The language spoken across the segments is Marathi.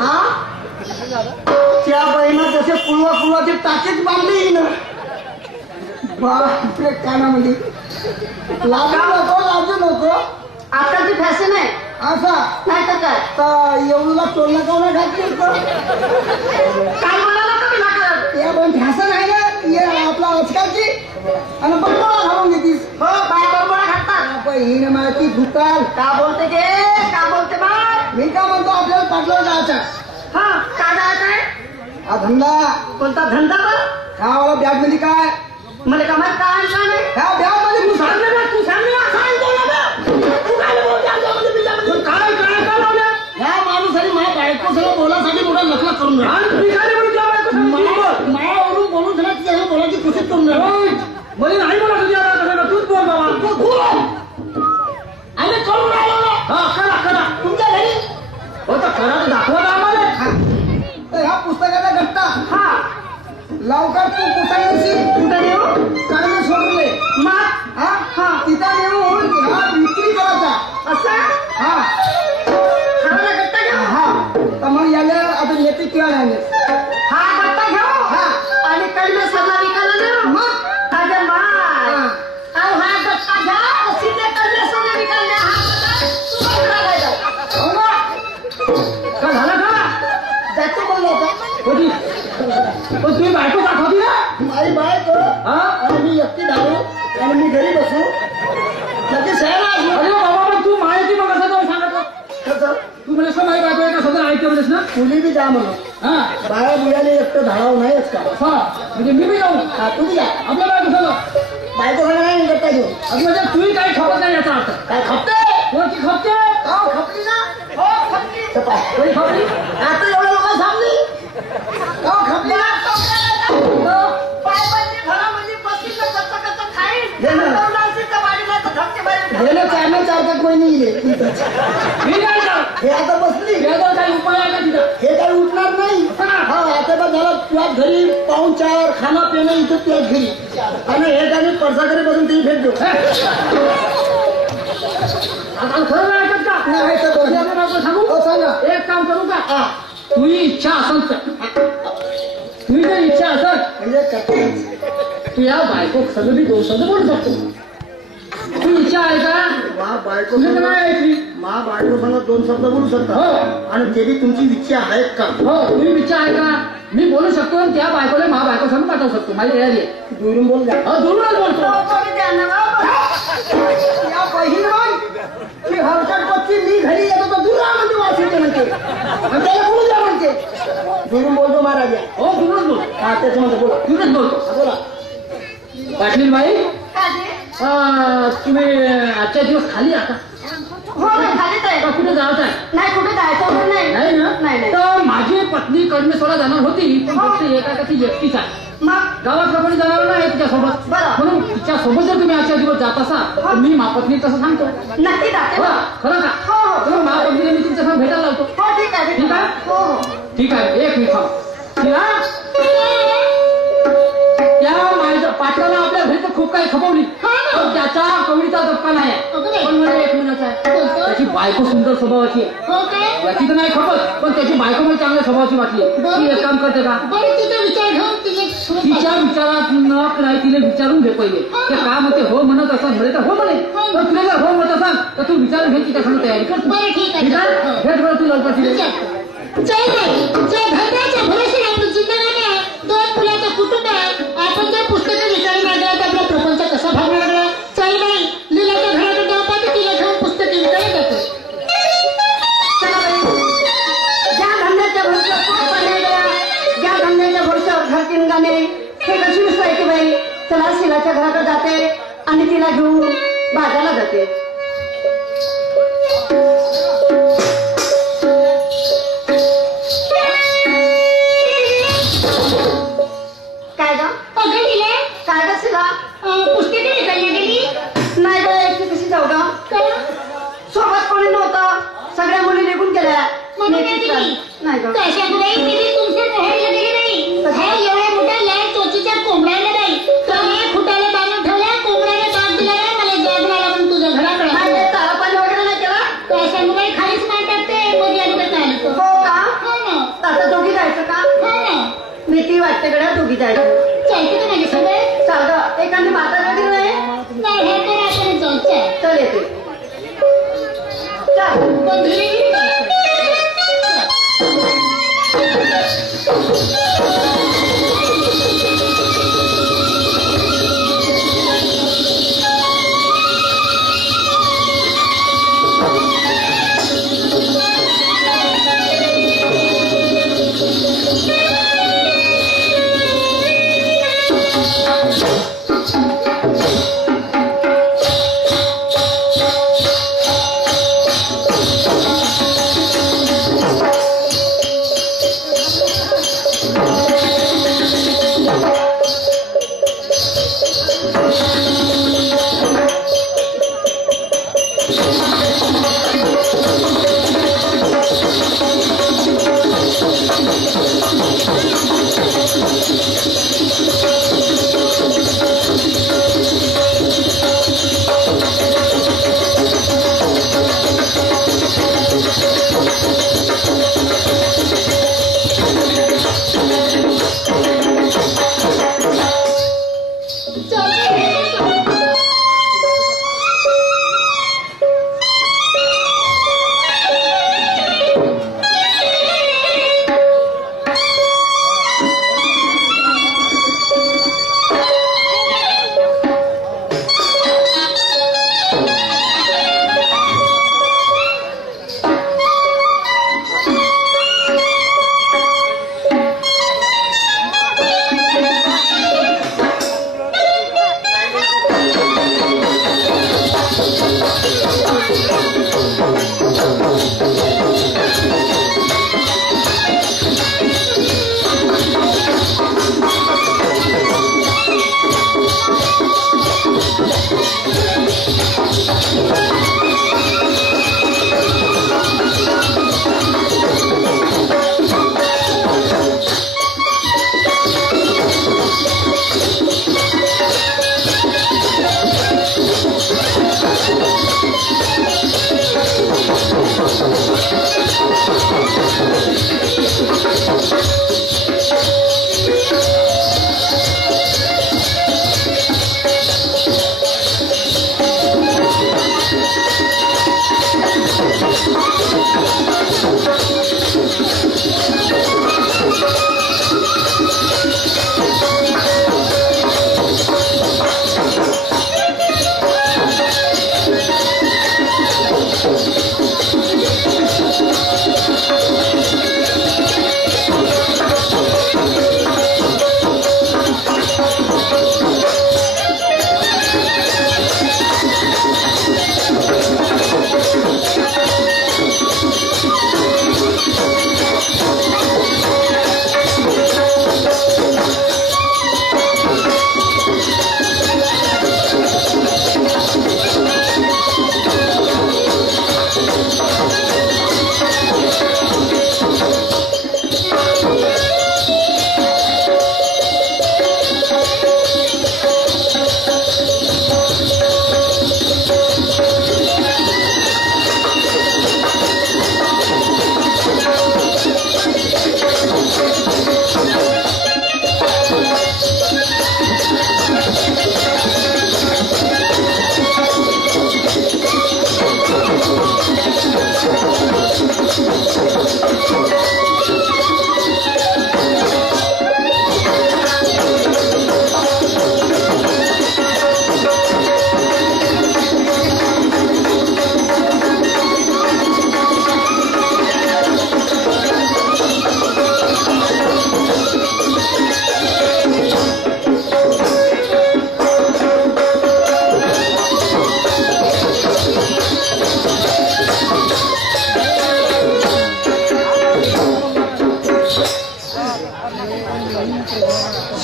हा त्या बहिणा जसे पुळवाचे टाकेच बांधले ना बापरे कानामध्ये लाजू नको आताची फॅशन आहे असा नाही तर काय तर एवढा चोरला कोणा घातली काय म्हणाला का पण फॅशन आहे ना आपला आजकालची आणि बरोबर घालून घेतीस हो काय बरोबर घालतात ही मला ती भूताल का बोलते गे का बोलते बा मी का म्हणतो आपल्याला पाटलावर जायचा हा काय जायचं आहे हा धंदा कोणता धंदा हा मला बॅग मध्ये काय मला का माहित काय नाही ह्या बॅग मध्ये तू सांग ना तू सांग ना तू काय बोलते काय लावलं ह्या माणूस आणि माझ्या बायको सगळं बोलासाठी मोठा लफडा करून मायावरून बोलून झाला त्याला बोलायची कोशिश करून म्हणजे नाही बोला तुझ्या तूच बोल बाबा तू बोल आम्ही करून राहिलो ना हा करा करा तुमच्या घरी हो तर खरा तर दाखवा ना आम्हाला तर ह्या पुस्तकाचा गट्टा हा लवकर तू पुस्तक कुठे नेऊ कारण सोडले मग हा हा तिथं नेऊन हा विक्री करायचा असा हा खरा गट्टा घ्या हा तर मग याला आता येते किंवा नाही हा गट्टा घेऊ हा आणि कडे सगळा विकायला नेऊ मग ताज्या माय हा गट्टा घ्या सीधे कडे सगळा विकायला हो ना का झालं का जातो बोललो होती पण तुम्ही बायको दाखवती ना माझी बायको हा आणि मी एकटी धावू आणि मी घरी बसू नक्की शहर अरे बाबा पण तू माहिती मग कसं जाऊ सांगतो तू म्हणजे माझी बायको एका सगळं ऐकते म्हणेस ना मुली बी जा म्हणून हा बाया मुलाने एकटं धाडावं नाहीच का हा म्हणजे मी बी जाऊ हा तुम्ही जा आपल्या बायको सगळं बायको सगळं नाही करता घेऊ म्हणजे तुम्ही काही खपत नाही याचा अर्थ काय खपते कोणती खपते हो खपली ना हो खपली खपली आता एवढ्या लोक थांबली हो खपली ना हे आता बसली काही उपाय आहे का तिथं हे काही उठणार नाही हा आता बघ झाला तुझ्या घरी पाहुणचार खाना पिणं इथं तुझ्या घरी आणि हे काही परसाकडे बसून तुम्ही भेट देऊ खरं नाही ऐकत का नाही सांगू सांगा एक काम करू का तुझी इच्छा असेल तर तुझी जर इच्छा असेल म्हणजे तू या बायको सगळं मी 2 शब्द बोलू शकतो तू इच्छा आहे का बायको नाही ऐकली मा बायको मला 2 शब्द बोलू शकता हो आणि ते बी तुमची इच्छा आहेत का हो तुझी इच्छा आहे का मी बोलू शकतो आणि त्या बायकोला मा बायको सांगून पाठवू शकतो माझी तयारी आहे दुरून बोल द्या हो दुरूनच बोलतो या बहीण की हरकत पक्षी मी घरी येतो तर दुरा म्हणजे वाचते म्हणते आणि त्याला बोलू द्या म्हणते दुरून बोलतो महाराज हो दुरूनच बोल हा त्याच्यामध्ये बोला दुरूनच बोलतो बोला पाटील बाई तुम्ही आजच्या दिवस खाली आता हो खालीच आहे कुठे जायचं आहे नाही कुठे जायचं नाही ना नाही तर माझी पत्नी कडमेश्वरला जाणार होती पण फक्त एका ती एकटीच आहे मग गावात कोणी जाणार नाही तिच्यासोबत म्हणून तिच्यासोबत जर तुम्ही आजच्या दिवस जात असाल तर मी महापत्नी तसं सांगतो नक्की खरं का हो महापत्नीला मी तुमच्यासोबत भेटायला लावतो हो ठीक आहे ठीक आहे हो ठीक आहे एक मिनिट त्या माझ्या पाटलाला आपल्या घरी तर खूप काही खपवली त्याचा कवडीचा धक्का नाही पण मला एक मिनिटाचा आहे त्याची बायको सुंदर स्वभावाची आहे याची तर नाही खपत पण त्याची बायको मला चांगल्या स्वभावाची वाटली ती एक काम करते का तिच्या विचारात नाही तिला विचारून घे पहिले ते का म्हणते हो म्हणत असं म्हणे तर हो म्हणे पण तुला जर हो म्हणत असाल तर तू विचारून घे तिच्या सांग तयारी कर ठीक आहे भेट बरं तू लवकर कुटुंब आहे आपण जर पुस्तकं विचारू लागला तर आपला प्रपंच कसा भागला लागला चाल नाही लिलाच्या घराकडे जाऊ पाहते तिला घेऊन पुस्तक विकायला जातो ज्या धंद्याच्या भरोश्यावर घर तीन गाणे हे कशी विसरायची की बाई चला शिलाच्या घराकडे जाते आणि तिला घेऊन बाजारला जाते सोबत कोणी नव्हतं सगळ्या मुली निघून गेल्या नाही एवढ्या मोठ्या लहान चोचीच्या कोंबड्याला नाही खुटाला बांधून ठेवल्या कोंबड्याने ताप दिला मला जग मला पण तुझ्या घराकडे पाणी वगैरे नाही केला खालीच नाही टाकते मग कुठे जायचं चालते का माझ्या सोबत चालतं एखादी माता वगैरे नाही नाही हे तर आपण जायचं चल येते चल पण धीरे धीरे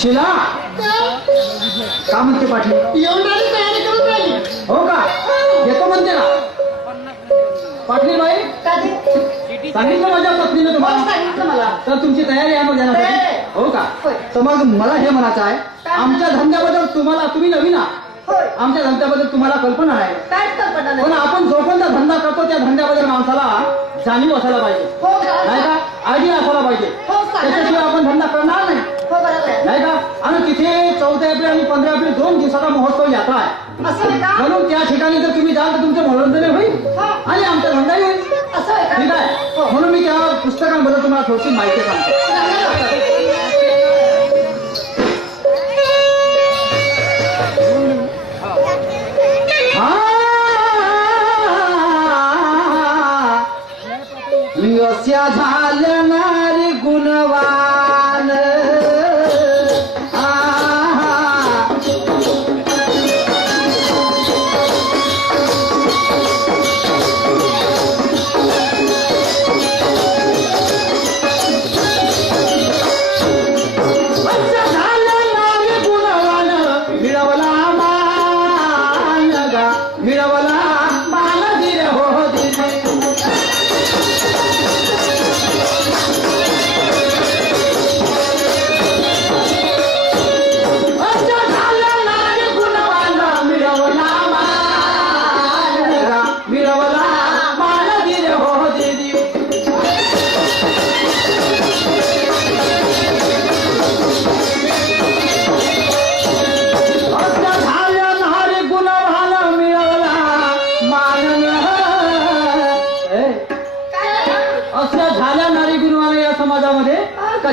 शिला का म्हणते पाटील येऊन राहिली तयारी करून राहिली हो का येतो म्हणते ना पाटील बाई सांगितलं माझ्या पत्नीने तुम्हाला सांगितलं मला तर तुमची तयारी आहे मग जाण्यासाठी हो का तर मग मला हे म्हणायचं आहे आमच्या धंद्याबद्दल तुम्ही नवीन आहात आमच्या धंद्याबद्दल तुम्हाला कल्पना आहे काय कल्पना पण आपण जो कोणता धंदा करतो त्या धंद्याबद्दल माणसाला जाणीव असायला पाहिजे हो का नाही का आयडिया असायला पाहिजे त्याच्याशिवाय आपण धंदा करणार नाही हो बरोबर नाही का 14 एप्रिल आणि 15 एप्रिल 2 दिवसाचा महोत्सव यात्रा आहे. असं आहे का? म्हणून त्या ठिकाणी जर तुम्ही जाल तर तुमचं मनोरंजन होईल हो. आणि आमचा धंदाही होईल. असं आहे का? ठीक आहे. म्हणून मी त्या पुस्तकांबद्दल तुम्हाला थोडीशी माहिती सांगतो. अशा झाल्या नारी गुणवान मिळवला मान गा मिळवला मान दिले हो दिले.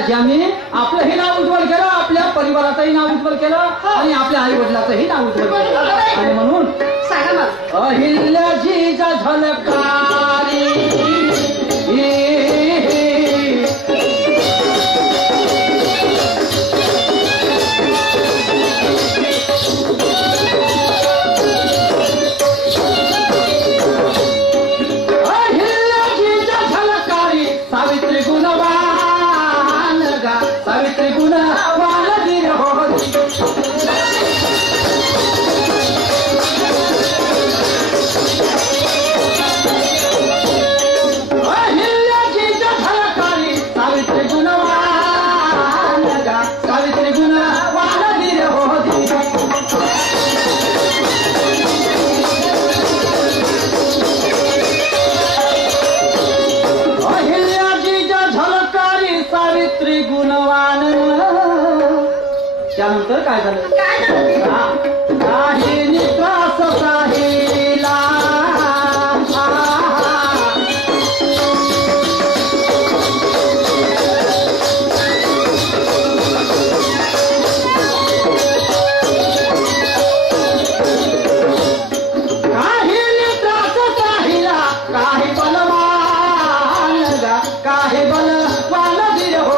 ज्यांनी आपलंही नाव उज्ज्वल केलं, आपल्या परिवाराचंही नाव उज्ज्वल केलं आणि आपल्या आई वडिलाचंही नाव उज्ज्वल केलं. आणि म्हणून सांगा मग. अहिल्याजीचा झलकारी सावित्री गुणवान गा सावित्री गुणवान दिले हो. अहिल्याजीच्या झलकारी सावित्री गुणवान गा सावित्री गुणवान दिले हो. सावित्री गुणवान. त्यानंतर काय झालं? काही नित्रास काहीला काही नित्रास काहीला काही बलवान गा काही बलवान दिले हो.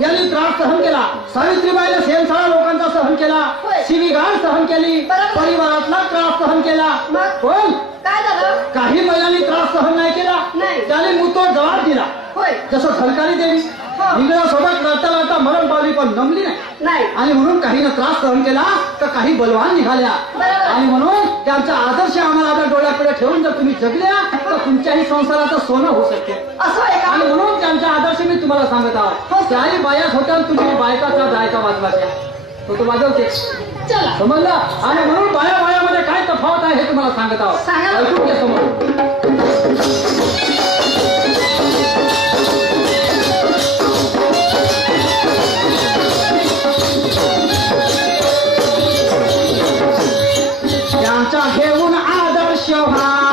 यांनी त्रास सहन केला. सावित्रीबाईला सेनसाळा लोकांचा सहन केला, शिवीगाळ सहन केली, परिवारातला त्रास सहन केला. पण काय झालं? काही महिलांनी त्रास सहन नाही केला. त्याने मुतोड जबाब दिला. जसं झलकारी देवी निगळासोबत लढता लढता मरण पावली पण नमली नाही. आणि म्हणून काहीनं त्रास सहन केला तर काही बलवान निघाल्या. आणि म्हणून त्यांचा आदर्श आम्हाला आता डोळ्यापुढे ठेवून जर तुम्ही जगल्या तर तुमच्याही संसाराचं सोनं होऊ शकते. आणि म्हणून त्यांचा आदर्श मी तुम्हाला सांगत आहोत. त्याही बायाच होत्या तुम्ही बायकाचा गायका वाजवाच्या तो वाजवते समजला. आणि म्हणून बाया बायामध्ये काय तफावत आहे हे तुम्हाला सांगत आहोत. ऐकून घ्या समोर. त्यांचा घेऊन आदर्श व्हा